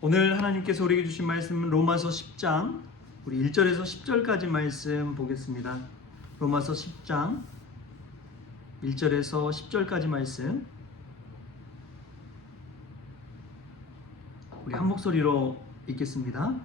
오늘 하나님께서 우리에게 주신 말씀은 로마서 10장 우리 1절에서 10절까지 말씀 보겠습니다. 로마서 10장 1절에서 10절까지 말씀 우리 한 목소리로 읽겠습니다.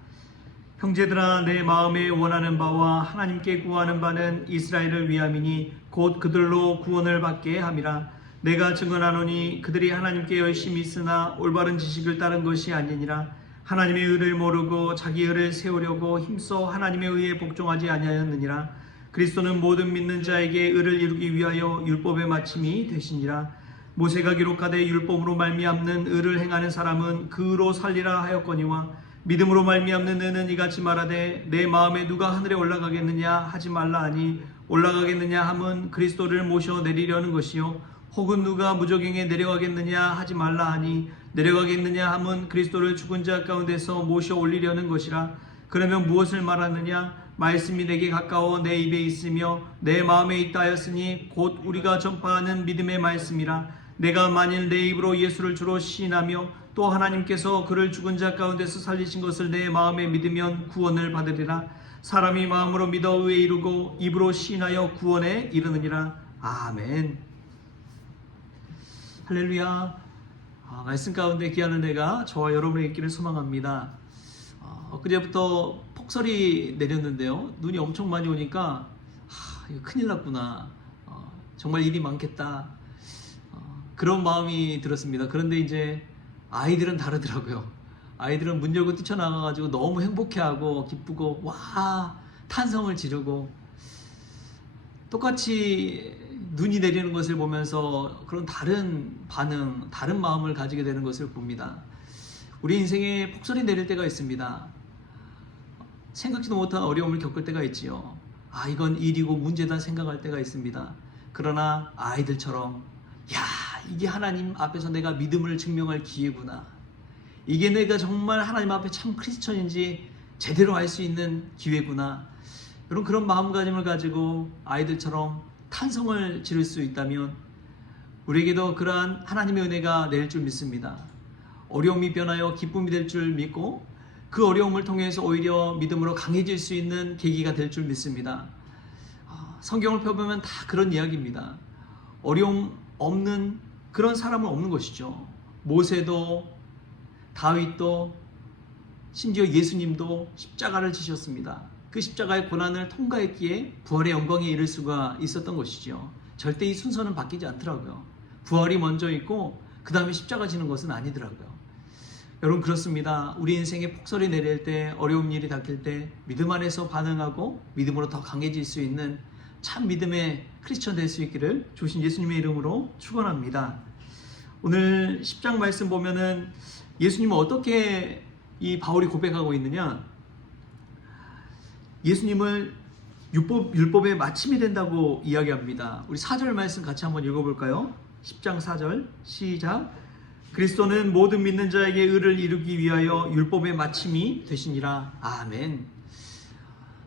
형제들아, 내 마음에 원하는 바와 하나님께 구하는 바는 이스라엘을 위함이니 곧 그들로 구원을 받게 함이라. 내가 증언하노니 그들이 하나님께 열심히 있으나 올바른 지식을 따른 것이 아니니라. 하나님의 의를 모르고 자기 의를 세우려고 힘써 하나님의 의에 복종하지 아니하였느니라. 그리스도는 모든 믿는 자에게 의를 이루기 위하여 율법의 마침이 되시니라. 모세가 기록하되 율법으로 말미암는 의를 행하는 사람은 그 의로 살리라 하였거니와 믿음으로 말미암는 의는 이같이 말하되 내 마음에 누가 하늘에 올라가겠느냐 하지 말라 하니 올라가겠느냐 함은 그리스도를 모셔 내리려는 것이요 혹은 누가 무저갱에 내려가겠느냐 하지 말라 하니 내려가겠느냐 함은 그리스도를 죽은 자 가운데서 모셔 올리려는 것이라. 그러면 무엇을 말하느냐? 말씀이 내게 가까워 내 입에 있으며 내 마음에 있다 하였으니 곧 우리가 전파하는 믿음의 말씀이라. 내가 만일 내 입으로 예수를 주로 시인하며 또 하나님께서 그를 죽은 자 가운데서 살리신 것을 내 마음에 믿으면 구원을 받으리라. 사람이 마음으로 믿어 의에 이르고 입으로 시인하여 구원에 이르느니라. 아멘. 할렐루야. 말씀 가운데 귀한 은혜가 저와 여러분의 있기를 소망합니다. 엊그제부터 폭설이 내렸는데요, 눈이 엄청 많이 오니까 이거 큰일 났구나, 정말 일이 많겠다, 그런 마음이 들었습니다. 그런데 이제 아이들은 다르더라고요. 아이들은 문 열고 뛰쳐나가가지고 너무 행복해하고 기쁘고 와 탄성을 지르고, 똑같이 눈이 내리는 것을 보면서 그런 다른 반응, 다른 마음을 가지게 되는 것을 봅니다. 우리 인생에 폭설이 내릴 때가 있습니다. 생각지도 못한 어려움을 겪을 때가 있지요. 이건 일이고 문제다 생각할 때가 있습니다. 그러나 아이들처럼 이게 하나님 앞에서 내가 믿음을 증명할 기회구나, 이게 내가 정말 하나님 앞에 참 크리스천인지 제대로 알 수 있는 기회구나, 이런 그런 마음가짐을 가지고 아이들처럼 탄성을 지를 수 있다면 우리에게도 그러한 하나님의 은혜가 내릴 줄 믿습니다. 어려움이 변하여 기쁨이 될 줄 믿고 그 어려움을 통해서 오히려 믿음으로 강해질 수 있는 계기가 될 줄 믿습니다. 성경을 펴보면 다 그런 이야기입니다. 어려움 없는 그런 사람은 없는 것이죠. 모세도 다윗도 심지어 예수님도 십자가를 지셨습니다. 그 십자가의 고난을 통과했기에 부활의 영광에 이를 수가 있었던 것이죠. 절대 이 순서는 바뀌지 않더라고요. 부활이 먼저 있고 그 다음에 십자가 지는 것은 아니더라고요. 여러분, 그렇습니다. 우리 인생에 폭설이 내릴 때, 어려운 일이 닥칠 때 믿음 안에서 반응하고 믿음으로 더 강해질 수 있는 참 믿음의 크리스천 될 수 있기를 주신 예수님의 이름으로 축원합니다. 오늘 10장 말씀 보면은 예수님은 어떻게 이 바울이 고백하고 있느냐? 예수님을 율법의 마침이 된다고 이야기합니다. 우리 4절 말씀 같이 한번 읽어볼까요? 10장 4절 시작. 그리스도는 모든 믿는 자에게 의를 이루기 위하여 율법의 마침이 되시니라. 아멘.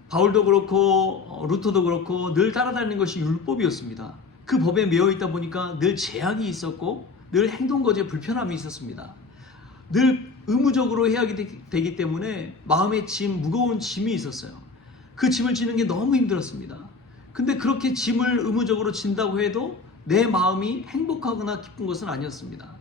바울도 그렇고 루터도 그렇고 늘 따라다니는 것이 율법이었습니다. 그 법에 매여 있다 보니까 늘 제약이 있었고 늘 행동거지에 불편함이 있었습니다. 늘 의무적으로 해야 되기 때문에 마음에 무거운 짐이 있었어요. 그 짐을 지는 게 너무 힘들었습니다. 근데 그렇게 짐을 의무적으로 진다고 해도 내 마음이 행복하거나 기쁜 것은 아니었습니다.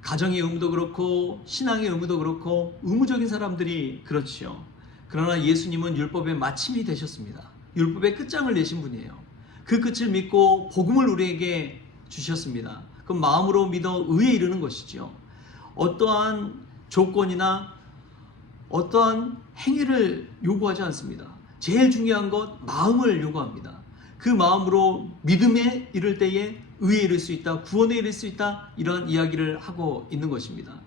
가정의 의무도 그렇고 신앙의 의무도 그렇고 의무적인 사람들이 그렇지요. 그러나 예수님은 율법의 마침이 되셨습니다. 율법의 끝장을 내신 분이에요. 그 끝을 믿고 복음을 우리에게 주셨습니다. 그럼 마음으로 믿어 의에 이르는 것이죠. 어떠한 조건이나 어떠한 행위를 요구하지 않습니다. 제일 중요한 것, 마음을 요구합니다. 그 마음으로 믿음에 이를 때에 의에 이를 수 있다, 구원에 이를 수 있다, 이런 이야기를 하고 있는 것입니다.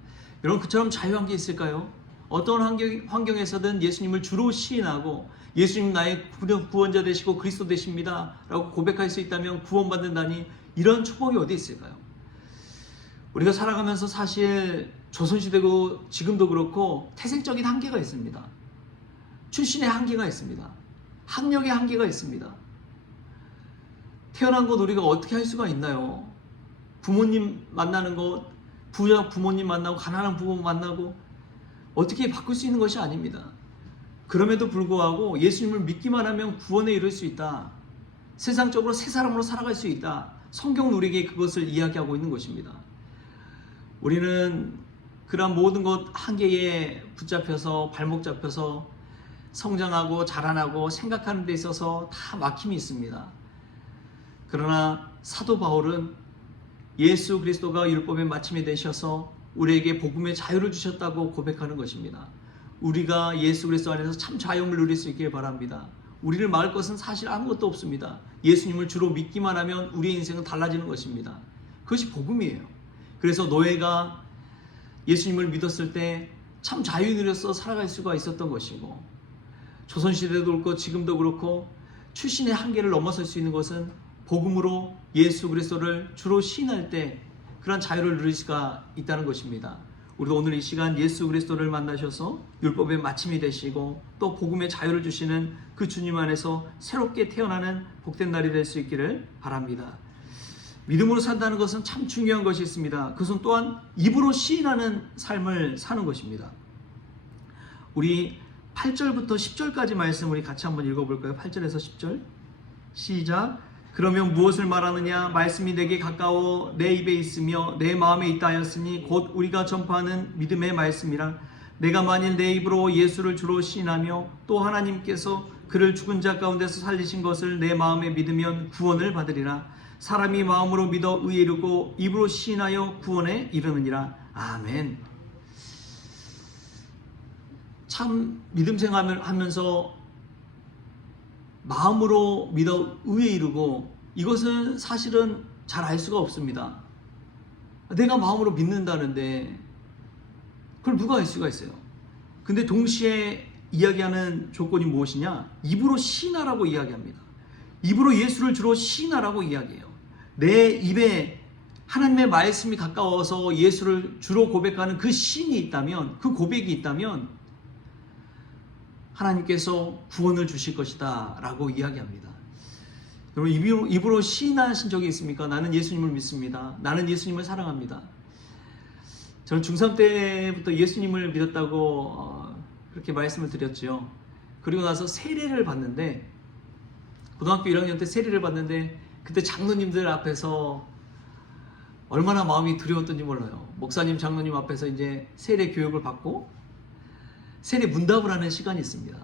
여러분, 그처럼 자유한 게 있을까요? 어떤 환경에서든 예수님을 주로 시인하고 예수님 나의 구원자 되시고 그리스도 되십니다 라고 고백할 수 있다면 구원받는다니, 이런 축복이 어디 있을까요? 우리가 살아가면서 사실 조선시대고 지금도 그렇고 태생적인 한계가 있습니다. 출신의 한계가 있습니다. 학력의 한계가 있습니다. 태어난 것 우리가 어떻게 할 수가 있나요? 부모님 만나는 것, 부자 부모님 만나고 가난한 부모 만나고 어떻게 바꿀 수 있는 것이 아닙니다. 그럼에도 불구하고 예수님을 믿기만 하면 구원에 이를 수 있다. 세상적으로 새 사람으로 살아갈 수 있다. 성경은 우리에게 그것을 이야기하고 있는 것입니다. 우리는 그런 모든 것 한계에 붙잡혀서 발목 잡혀서 성장하고 자라나고 생각하는 데 있어서 다 막힘이 있습니다. 그러나 사도 바울은 예수 그리스도가 율법의 마침이 되셔서 우리에게 복음의 자유를 주셨다고 고백하는 것입니다. 우리가 예수 그리스도 안에서 참 자유를 누릴 수 있길 바랍니다. 우리를 막을 것은 사실 아무것도 없습니다. 예수님을 주로 믿기만 하면 우리의 인생은 달라지는 것입니다. 그것이 복음이에요. 그래서 노예가 예수님을 믿었을 때 참 자유 누려서 살아갈 수가 있었던 것이고, 조선시대도 그렇고 지금도 그렇고 출신의 한계를 넘어설 수 있는 것은 복음으로 예수 그리스도를 주로 시인할 때 그런 자유를 누릴 수가 있다는 것입니다. 우리도 오늘 이 시간 예수 그리스도를 만나셔서 율법의 마침이 되시고 또 복음의 자유를 주시는 그 주님 안에서 새롭게 태어나는 복된 날이 될 수 있기를 바랍니다. 믿음으로 산다는 것은 참 중요한 것이 있습니다. 그것은 또한 입으로 시인하는 삶을 사는 것입니다. 우리 8절부터 10절까지 말씀 우리 같이 한번 읽어볼까요? 8절에서 10절 시작. 그러면 무엇을 말하느냐? 말씀이 내게 가까워 내 입에 있으며 내 마음에 있다 하였으니 곧 우리가 전파하는 믿음의 말씀이라. 내가 만일 내 입으로 예수를 주로 시인하며 또 하나님께서 그를 죽은 자 가운데서 살리신 것을 내 마음에 믿으면 구원을 받으리라. 사람이 마음으로 믿어 의에 이르고 입으로 시인하여 구원에 이르느니라. 아멘. 참 믿음 생활하면서 마음으로 믿어 의에 이르고, 이것은 사실은 잘 알 수가 없습니다. 내가 마음으로 믿는다는데 그걸 누가 알 수가 있어요? 근데 동시에 이야기하는 조건이 무엇이냐? 입으로 시인하라고 이야기합니다. 입으로 예수를 주로 시인하라고 이야기해요. 내 입에 하나님의 말씀이 가까워서 예수를 주로 고백하는 그 시인이 있다면, 그 고백이 있다면 하나님께서 구원을 주실 것이다 라고 이야기합니다. 여러분, 입으로 시인하신 적이 있습니까? 나는 예수님을 믿습니다. 나는 예수님을 사랑합니다. 저는 중3 때부터 예수님을 믿었다고 그렇게 말씀을 드렸죠. 그리고 나서 세례를 받는데, 고등학교 1학년 때 세례를 받는데 그때 장로님들 앞에서 얼마나 마음이 두려웠던지 몰라요. 목사님, 장로님 앞에서 이제 세례 교육을 받고 세례 문답을 하는 시간이 있습니다.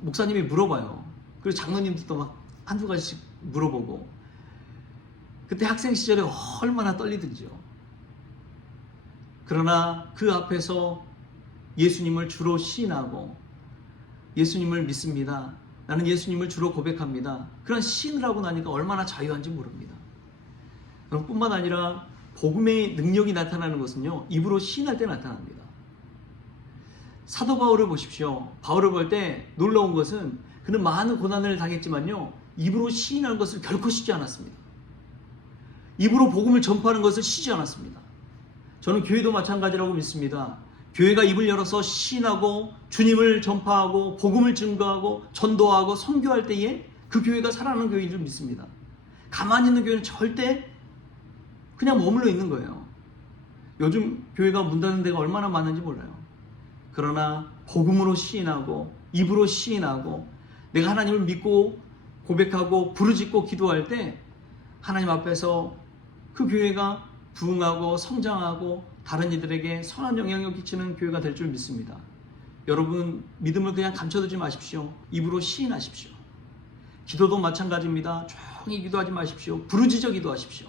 목사님이 물어봐요. 그리고 장로님들도 막 한두 가지씩 물어보고, 그때 학생 시절에 얼마나 떨리든지요. 그러나 그 앞에서 예수님을 주로 시인하고 예수님을 믿습니다. 나는 예수님을 주로 고백합니다. 그런 시인을 하고 나니까 얼마나 자유한지 모릅니다. 뿐만 아니라 복음의 능력이 나타나는 것은요, 입으로 시인할 때 나타납니다. 사도 바울을 보십시오. 바울을 볼 때 놀라운 것은 그는 많은 고난을 당했지만요, 입으로 시인하는 것을 결코 쉬지 않았습니다. 입으로 복음을 전파하는 것을 쉬지 않았습니다. 저는 교회도 마찬가지라고 믿습니다. 교회가 입을 열어서 시인하고 주님을 전파하고 복음을 증거하고 전도하고 선교할 때에 그 교회가 살아나는 교회인 줄 믿습니다. 가만히 있는 교회는 절대 그냥 머물러 있는 거예요. 요즘 교회가 문 닫는 데가 얼마나 많은지 몰라요. 그러나 복음으로 시인하고 입으로 시인하고 내가 하나님을 믿고 고백하고 부르짖고 기도할 때 하나님 앞에서 그 교회가 부흥하고 성장하고 다른 이들에게 선한 영향을 끼치는 교회가 될 줄 믿습니다. 여러분, 믿음을 그냥 감춰두지 마십시오. 입으로 시인하십시오. 기도도 마찬가지입니다. 조용히 기도하지 마십시오. 부르짖어 기도하십시오.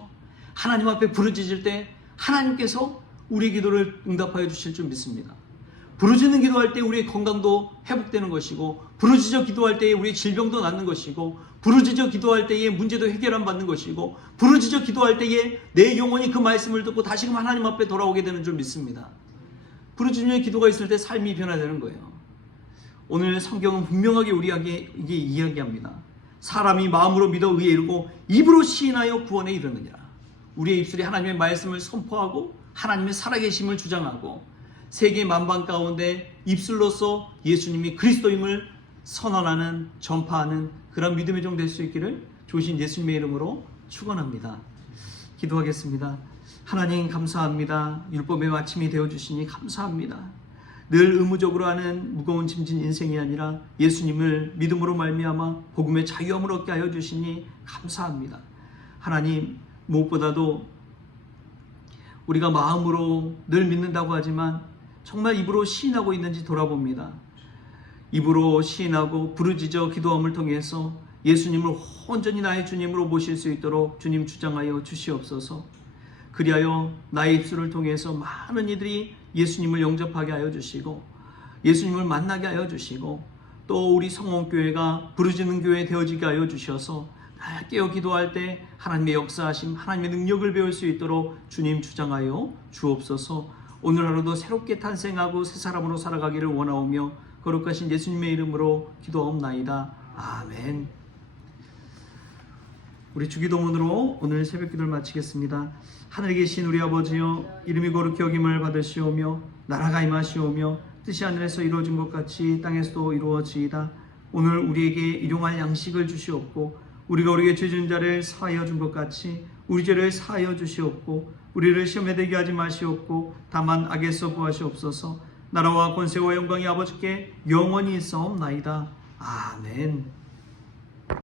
하나님 앞에 부르짖을 때 하나님께서 우리의 기도를 응답하여 주실 줄 믿습니다. 부르짖는 기도할 때 우리의 건강도 회복되는 것이고, 부르짖어 기도할 때에 우리의 질병도 낫는 것이고, 부르짖어 기도할 때에 문제도 해결함 받는 것이고, 부르짖어 기도할 때에 내 영혼이 그 말씀을 듣고 다시금 하나님 앞에 돌아오게 되는 줄 믿습니다. 부르짖는 기도가 있을 때 삶이 변화되는 거예요. 오늘 성경은 분명하게 우리에게 이게 이야기합니다. 사람이 마음으로 믿어 의에 이르고 입으로 시인하여 구원에 이르느니라. 우리의 입술이 하나님의 말씀을 선포하고 하나님의 살아계심을 주장하고 세계 만방 가운데 입술로서 예수님이 그리스도임을 선언하는, 전파하는 그런 믿음의 종 될 수 있기를 조신 예수님의 이름으로 축원합니다. 기도하겠습니다. 하나님 감사합니다. 율법의 마침이 되어주시니 감사합니다. 늘 의무적으로 하는 무거운 짐진 인생이 아니라 예수님을 믿음으로 말미암아 복음의 자유함을 얻게 하여 주시니 감사합니다. 하나님, 무엇보다도 우리가 마음으로 늘 믿는다고 하지만 정말 입으로 시인하고 있는지 돌아봅니다. 입으로 시인하고 부르짖어 기도함을 통해서 예수님을 온전히 나의 주님으로 모실 수 있도록 주님 주장하여 주시옵소서. 그리하여 나의 입술을 통해서 많은 이들이 예수님을 영접하게 하여 주시고 예수님을 만나게 하여 주시고 또 우리 성원교회가 부르짖는 교회 되어지게 하여 주셔서 깨어 기도할 때 하나님의 역사하심, 하나님의 능력을 배울 수 있도록 주님 주장하여 주옵소서. 오늘 하루도 새롭게 탄생하고 새 사람으로 살아가기를 원하오며 거룩하신 예수님의 이름으로 기도하옵나이다. 아멘. 우리 주기도문으로 오늘 새벽 기도를 마치겠습니다. 하늘에 계신 우리 아버지여, 이름이 거룩히 여김을 받으시오며 나라가 임하시오며 뜻이 하늘에서 이루어진 것 같이 땅에서도 이루어지이다. 오늘 우리에게 일용할 양식을 주시옵고 우리가 우리에게 죄 지은 자를 사하여 준 것 같이 우리 죄를 사하여 주시옵고 우리를 시험에 들게 하지 마시옵고 다만 악에서 구하시옵소서. 나라와 권세와 영광이 아버지께 영원히 있사옵나이다. 아멘.